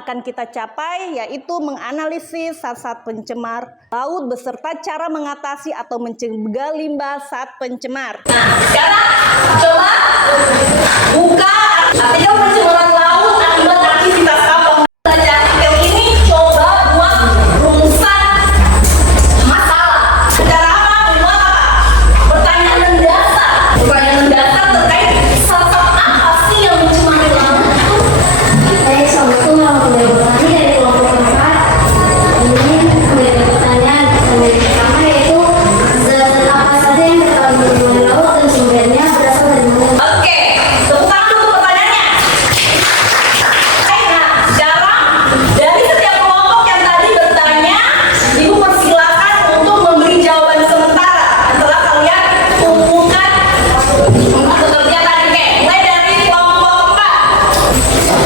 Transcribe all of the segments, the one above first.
akan kita capai, yaitu menganalisis zat-zat pencemar laut beserta cara mengatasi atau mencegah limbah zat pencemar. Nah, sekarang coba buka artikel pencemaran laut akibat aktivitas apa. Baca artikel ini, coba buat rumusan masalah. Cara apa? Buat apa? Pertanyaan mendasar. Pertanyaan mendasar terkait zat-zat apa sih yang mencemari laut? Saya Sabtu dari kelompok 4. Ini menjadi pertanyaan pertama yaitu zat apa saja yang terkandung di laut dan sumbernya berasal dari mana? Oke, tepuk tangan dulu pertanyaannya. Nah, sekarang dari setiap kelompok yang tadi bertanya, Ibu persilakan untuk memberi jawaban sementara. Setelah kalian kumpulkan pekerjaan tadi. Oke, mulai dari kelompok 4.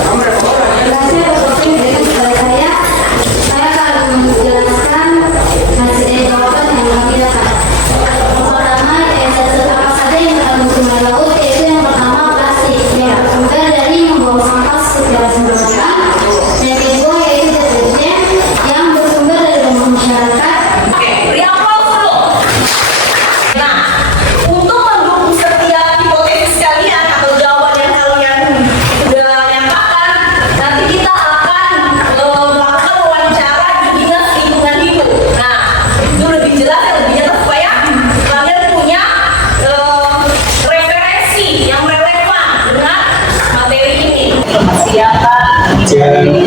Terima kasih atas waktu yang diberikan kepada saya. Saya akan menjelaskan hasil jawaban yang kami dapat. Yang pertama, zat apa saja yang terkandung di laut, yaitu yang pertama plastik yang bersumber dari membuang sampah secara sembarangan. Yang kedua yaitu deterjen yang bersumber dari rumah masyarakat. Oke, beri aplaus dulu. Nah, untuk mendukung setiap hipotesis kalian atau jawaban yang kalian sudah nyatakan, nanti kita akan melakukan wawancara di Dinas Lingkungan Hidup. Nah, itu lebih jelas dan lebih nyata supaya kalian punya referensi yang relevan dengan materi ini. Siapa? Dari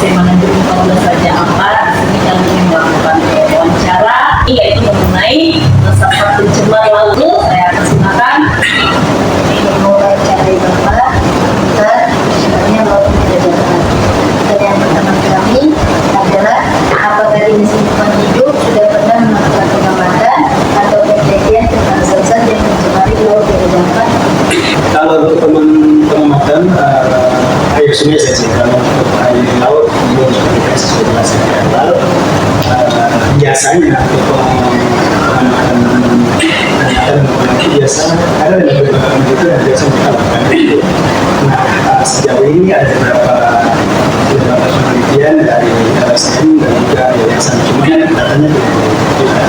SMA Negeri 14 Raja Ampat yang ingin melakukan wawancara, yaitu mengenai zat pencemar laut. Saya akan silakan. Wawancara Bapak, kita sebenarnya laut tidak jalan. Pertanyaan pertama kami adalah apakah Dinas Lingkungan Hidup sudah pernah melakukan pengamatan atau penelitian tentang zat-zat yang mencemari laut tidak jalan? Kalau untuk pengamatan air sungai saya sih, kalau untuk air laut itu seperti yang saya sudah jelaskan di awal, biasanya untuk pengamatan biasa ada di beberapa itu yang biasa kita lakukan itu. Nah, sejauh ini ada beberapa penelitian dari LSM dan juga yayasan, cuma datanya tidak.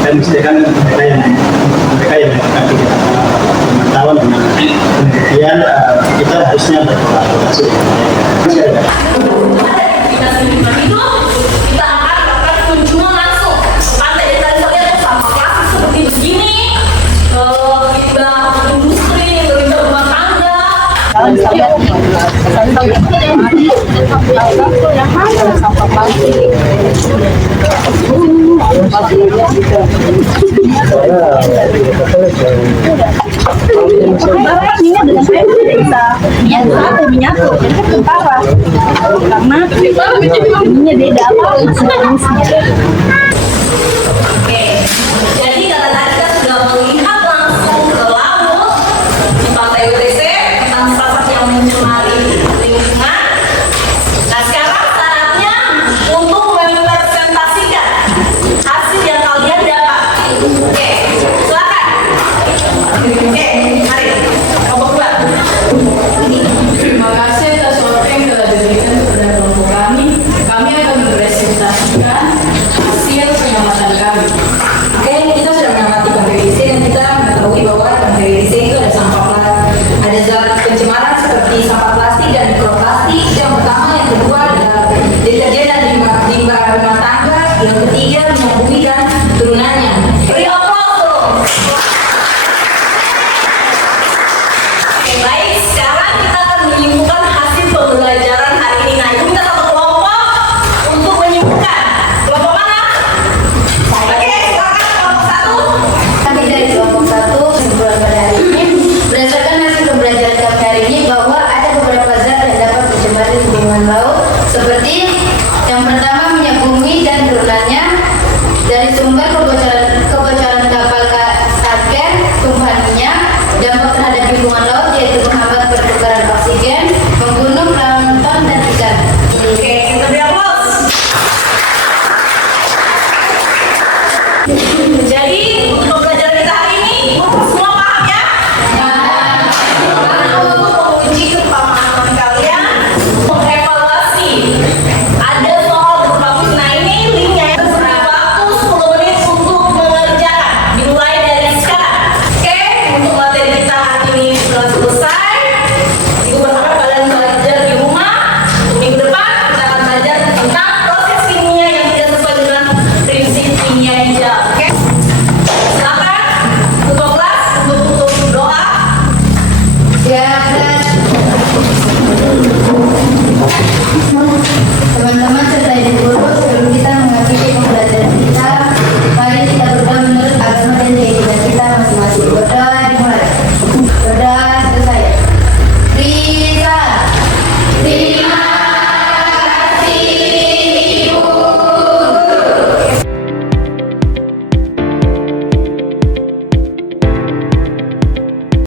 Dan misalkan mereka yang melakukan kegiatan pemantauan dengan penelitian, kita harusnya berkolaborasi dengan mereka. Dinas Lingkungan Hidup, kita akan melakukan kunjungan langsung ke pantai. Jadi tadi saya lihat sampah plastik seperti begini, limbah industri, limbah rumah tangga. Minyak dengan air tidak bisa menyatu, jadi kan kentara karena ininya beda jenisnya. Oke, jadi karena tadi kita sudah melihat langsung ke laut di pantai UTC tentang zat yang mencemari lingkungan. Nah, sekarang saatnya untuk merepresentasikan hasil yang kalian dapat. Oke, silakan. Oke,